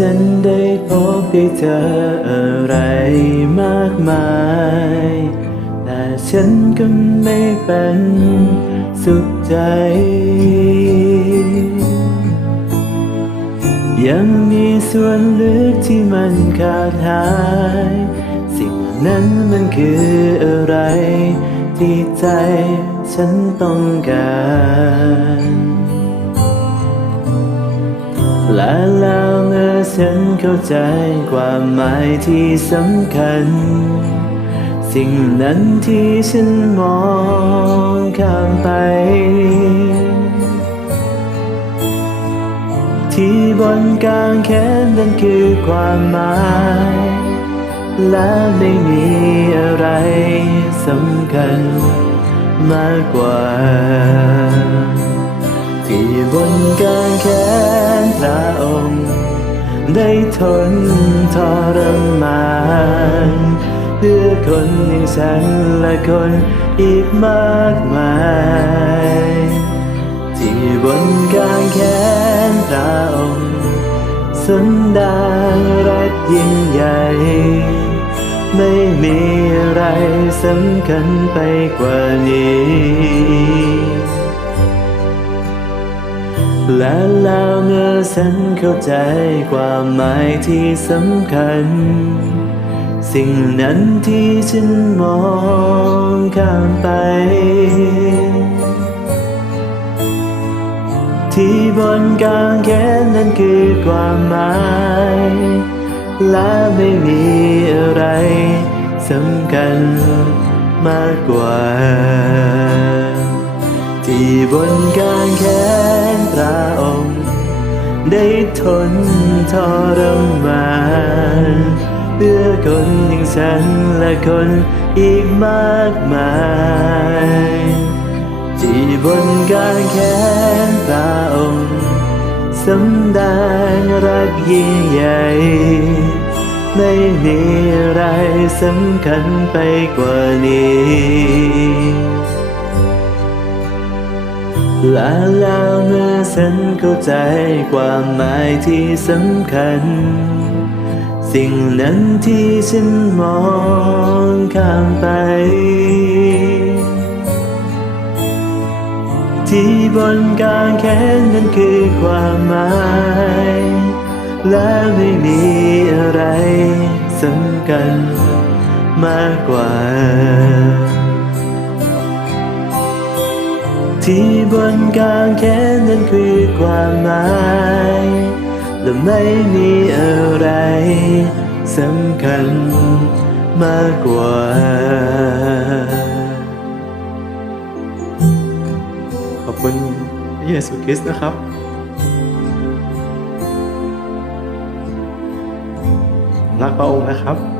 ฉันได้พบได้เจออะไรมากมาย แต่ฉันก็ไม่เป็นสุขใจ ยังมีส่วนลึกที่มันขาดหาย สิ่งนั้นมันคืออะไรที่ใจฉันต้องการละแล้วเมื่อ ฉันเข้าใจความหมายที่สำคัญ สิ่งนั้นที่ฉันมองข้ามไป ที่บนกลางแขนนั้นคือความหมาย และไม่มีอะไรสำคัญมากกว่า ที่บนกลางแขนพระองค์ ได้ทนทรมานเพื่อคนอย่างฉันและคนอีกมากมาย ที่บนกลางแขนพระองค์สุนดางรักยิ่งใหญ่ ไม่มีอะไรสำคัญไปกว่านี้ และแล้วเมื่อฉันเข้าใจความหมายที่สำคัญ สิ่งนั้นที่ฉันมองข้ามไป ที่บนกลางแขนนั้นคือความหมาย และไม่มีอะไรสำคัญมากกว่า ที่บนกางแขนพระองค์ ได้ทนทรมานเพื่อคนอย่างฉันและคนอีกมากมายที่บนกางแขนพระองค์สำแดงรักยิ่งใหญ่ไม่มีอะไรสำคัญไปกว่านี้ และแล้วเมื่อฉันเข้าใจความหมายที่สำคัญ สิ่งนั้นที่ฉันมองข้ามไป ที่บนกลางแขนนั้นคือความหมาย และไม่มีอะไรสำคัญมากกว่า ที่บนกลางแขนนั้นคือความหมายและไม่มีอะไรสำคัญมากกว่าขอบคุณพระเยซูคริสต์นะครับรักพระองค์นะครับ